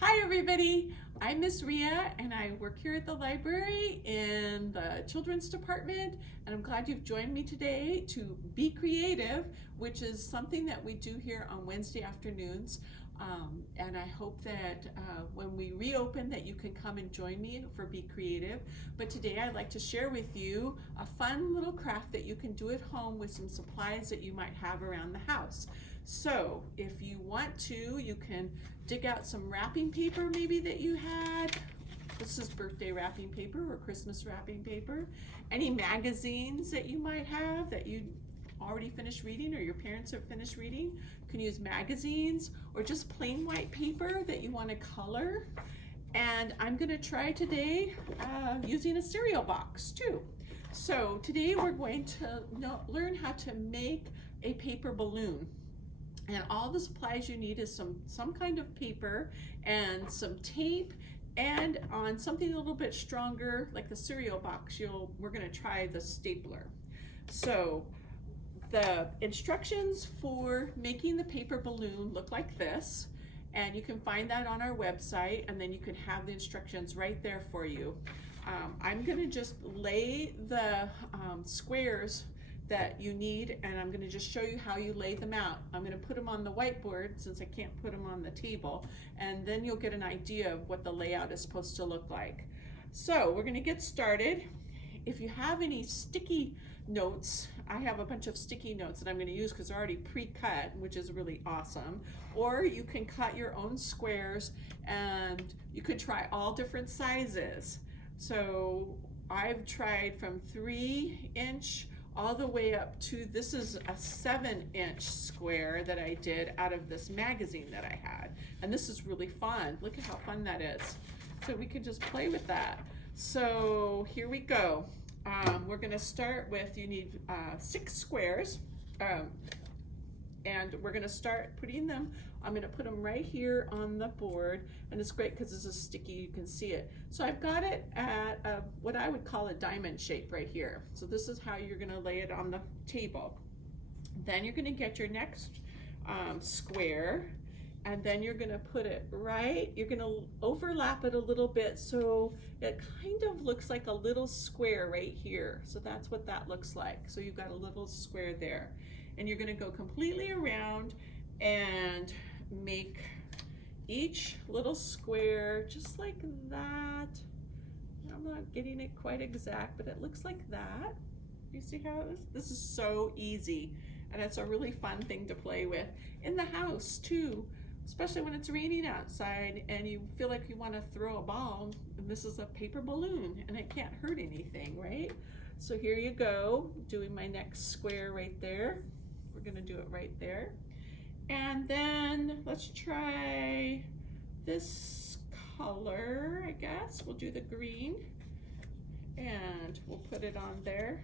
Hi everybody, I'm Miss Ria and I work here at the library in the children's department, and I'm glad you've joined me today to Be Creative, which is something that we do here on Wednesday afternoons. And I hope that when we reopen that you can come and join me for Be Creative. But today I'd like to share with you a fun little craft that you can do at home with some supplies that you might have around the house. So if you want to, you can dig out some wrapping paper maybe that you had. This is birthday wrapping paper or Christmas wrapping paper. Any magazines that you might have that you already finished reading or your parents have finished reading. You can use magazines or just plain white paper that you want to color. And I'm going to try today using a cereal box too. So today we're going to learn how to make a paper balloon. And all the supplies you need is some kind of paper and some tape, and on something a little bit stronger like the cereal box, we're going to try the stapler. So the instructions for making the paper balloon look like this, and you can find that on our website, and then you can have the instructions right there for you. I'm going to just lay the squares that you need, and I'm going to just show you how you lay them out. I'm going to put them on the whiteboard since I can't put them on the table, and then you'll get an idea of what the layout is supposed to look like. So we're going to get started. If you have any sticky notes, I have a bunch of sticky notes that I'm going to use because they're already pre-cut, which is really awesome. Or you can cut your own squares, and you could try all different sizes. So I've tried from 3-inch all the way up to, this is a 7-inch square that I did out of this magazine that I had. And this is really fun. Look at how fun that is. So we could just play with that. So here we go. We're gonna start with, you need 6 squares. And we're gonna start putting them, I'm gonna put them right here on the board, and it's great because this is sticky, you can see it. So I've got it at what I would call a diamond shape right here. So this is how you're gonna lay it on the table. Then you're gonna get your next square, and then you're gonna put it right, you're gonna overlap it a little bit so it kind of looks like a little square right here. So that's what that looks like. So you've got a little square there. And you're going to go completely around and make each little square just like that. I'm not getting it quite exact, but it looks like that. You see how it is? This is so easy, and it's a really fun thing to play with in the house too, especially when it's raining outside and you feel like you want to throw a ball, and this is a paper balloon and it can't hurt anything, right? So here you go, doing my next square right there. We're going to do it right there. And then let's try this color, I guess. We'll do the green, and we'll put it on there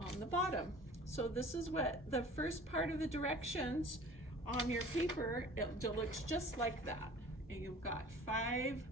on the bottom. So this is what the first part of the directions on your paper, it looks just like that. And you've got 5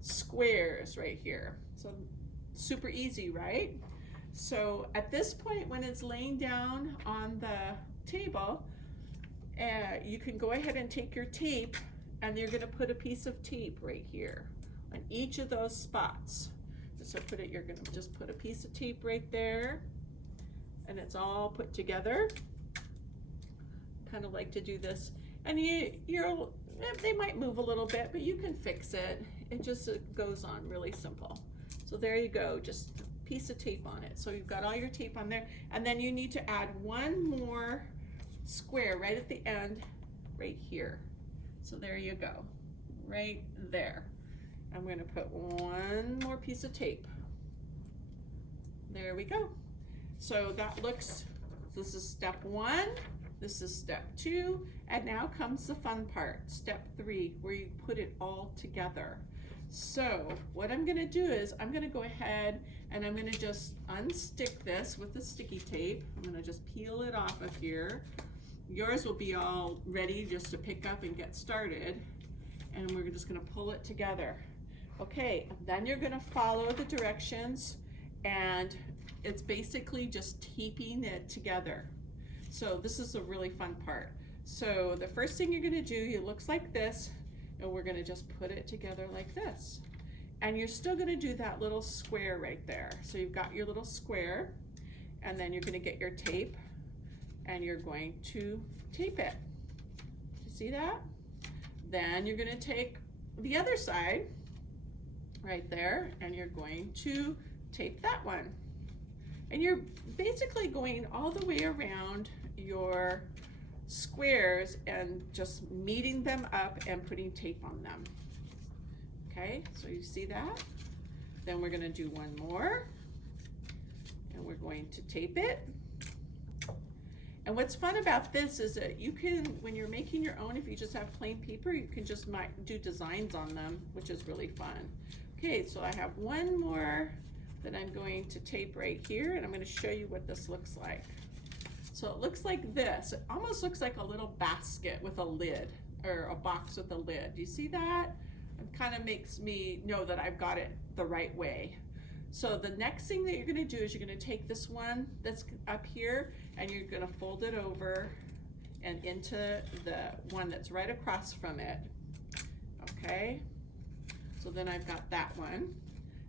squares right here. So super easy, right? So at this point, when it's laying down on the table, you can go ahead and take your tape, and you're going to put a piece of tape right here on each of those spots. So you're going to just put a piece of tape right there, and it's all put together. Kind of like to do this, and they might move a little bit, but you can fix it. It just goes on really simple. So there you go, just piece of tape on it. So you've got all your tape on there, and then you need to add one more square right at the end, right here. So there you go, right there. I'm going to put one more piece of tape. There we go. So that looks, this is step 1, this is step 2, and now comes the fun part, step 3, where you put it all together. So what I'm going to do is I'm going to go ahead and I'm going to just unstick this with the sticky tape. I'm going to just peel it off of here. Yours will be all ready just to pick up and get started. And we're just going to pull it together. Okay, then you're going to follow the directions, and it's basically just taping it together. So this is a really fun part. So the first thing you're going to do, it looks like this. and we're gonna just put it together like this. And you're still gonna do that little square right there. So you've got your little square, and then you're gonna get your tape, and you're going to tape it. You see that? Then you're gonna take the other side right there, and you're going to tape that one. And you're basically going all the way around your squares and just meeting them up and putting tape on them. Okay, so you see that? Then we're gonna do one more, and we're going to tape it. And what's fun about this is that you can, when you're making your own, if you just have plain paper, you can just do designs on them, which is really fun. Okay, so I have one more that I'm going to tape right here, and I'm going to show you what this looks like. So it looks like this. It almost looks like a little basket with a lid, or a box with a lid. Do you see that? It kind of makes me know that I've got it the right way. So the next thing that you're going to do is you're going to take this one that's up here, and you're going to fold it over and into the one that's right across from it. Okay, so then I've got that one,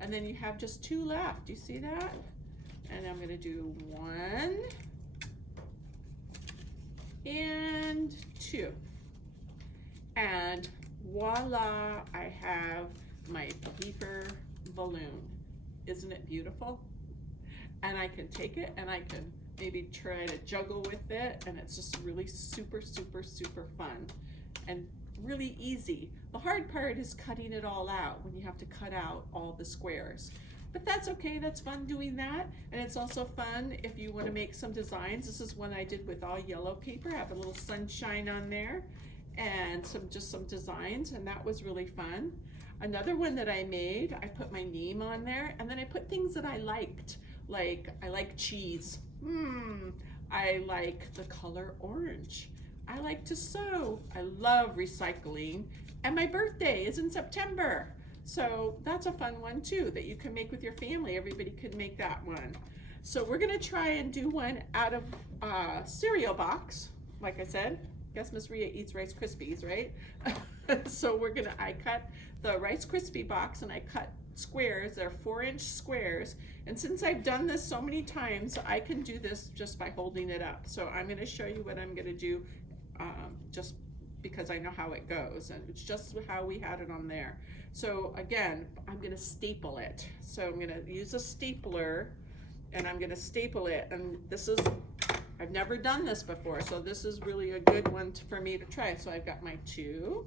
and then you have just two left. Do you see that? And I'm going to do 1 and 2, and voila, I have my beeper balloon. Isn't it beautiful? And I can take it and I can maybe try to juggle with it, and it's just really super, super, super fun and really easy. The hard part is cutting it all out when you have to cut out all the squares. But that's okay, that's fun doing that. And it's also fun if you want to make some designs. This is one I did with all yellow paper. I have a little sunshine on there and just some designs, and that was really fun. Another one that I made, I put my name on there, and then I put things that I liked. Like, I like cheese. I like the color orange. I like to sew. I love recycling. And my birthday is in September. So that's a fun one too that you can make with your family. Everybody could make that one. So we're gonna try and do one out of cereal box. Like I said, guess Miss Rhea eats Rice Krispies, right? So I cut the Rice Krispie box, and I cut squares. They're 4-inch squares. And since I've done this so many times, I can do this just by holding it up. So I'm gonna show you what I'm gonna do just because I know how it goes, and it's just how we had it on there. So again, I'm gonna staple it. So I'm gonna use a stapler, and I'm gonna staple it. And I've never done this before, so this is really a good one for me to try. So I've got my 2,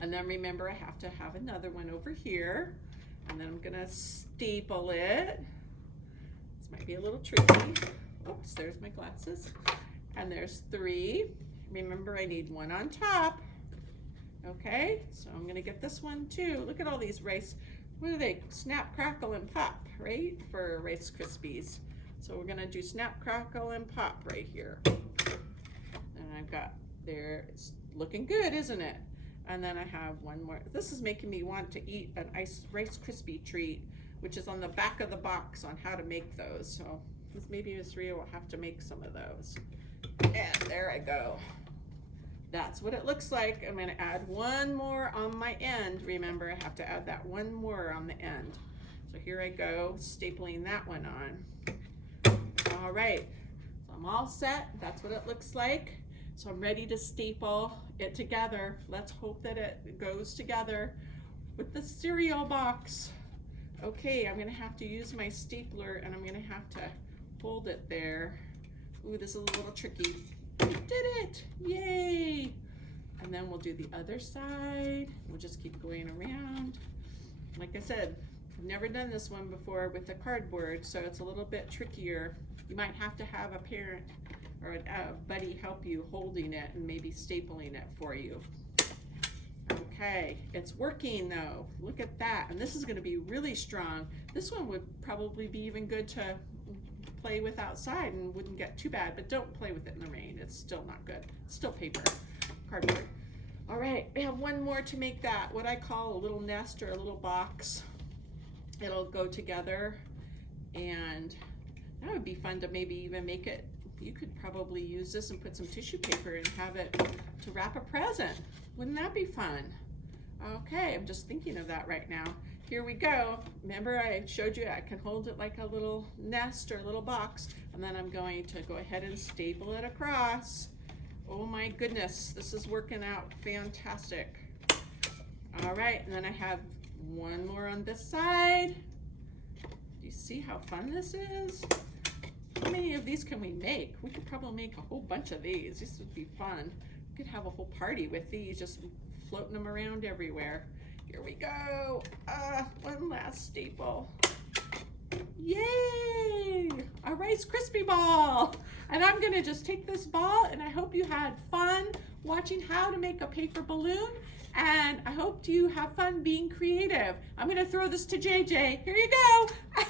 and then remember I have to have another one over here, and then I'm gonna staple it. This might be a little tricky. Oops, there's my glasses. And there's 3. Remember, I need 1 on top. Okay, so I'm gonna get this one too. Look at all these rice, what are they? Snap, crackle, and pop, right? For Rice Krispies. So we're gonna do snap, crackle, and pop right here. And I've got there, it's looking good, isn't it? And then I have one more. This is making me want to eat an Rice Krispie treat, which is on the back of the box on how to make those. So maybe Miss Rhea will have to make some of those. And there I go. That's what it looks like. I'm gonna add one more on my end. Remember, I have to add that one more on the end. So here I go, stapling that one on. All right, so I'm all set. That's what it looks like. So I'm ready to staple it together. Let's hope that it goes together with the cereal box. Okay, I'm gonna have to use my stapler, and I'm gonna have to hold it there. Ooh, this is a little tricky. We did it, yay! And then we'll do the other side. We'll just keep going around. Like I said, I've never done this one before with the cardboard, so it's a little bit trickier. You might have to have a parent or a buddy help you holding it and maybe stapling it for you. Okay, it's working though. Look at that, and this is gonna be really strong. This one would probably be even good to play with outside and wouldn't get too bad, but don't play with it in the rain. It's still not good. It's still paper, cardboard. All right, we have one more to make that, what I call a little nest or a little box. It'll go together, and that would be fun to maybe even make it You could probably use this and put some tissue paper and have it to wrap a present. Wouldn't that be fun? Okay, I'm just thinking of that right now. Here we go. Remember I showed you I can hold it like a little nest or a little box, and then I'm going to go ahead and staple it across. Oh my goodness, this is working out fantastic. All right, and then I have one more on this side. Do you see how fun this is? How many of these can we make? We could probably make a whole bunch of these. This would be fun. We could have a whole party with these, just floating them around everywhere. Here we go. One last staple. Yay! A Rice Krispie ball. And I'm gonna just take this ball, and I hope you had fun watching how to make a paper balloon, and I hope you have fun being creative. I'm gonna throw this to JJ. Here you go.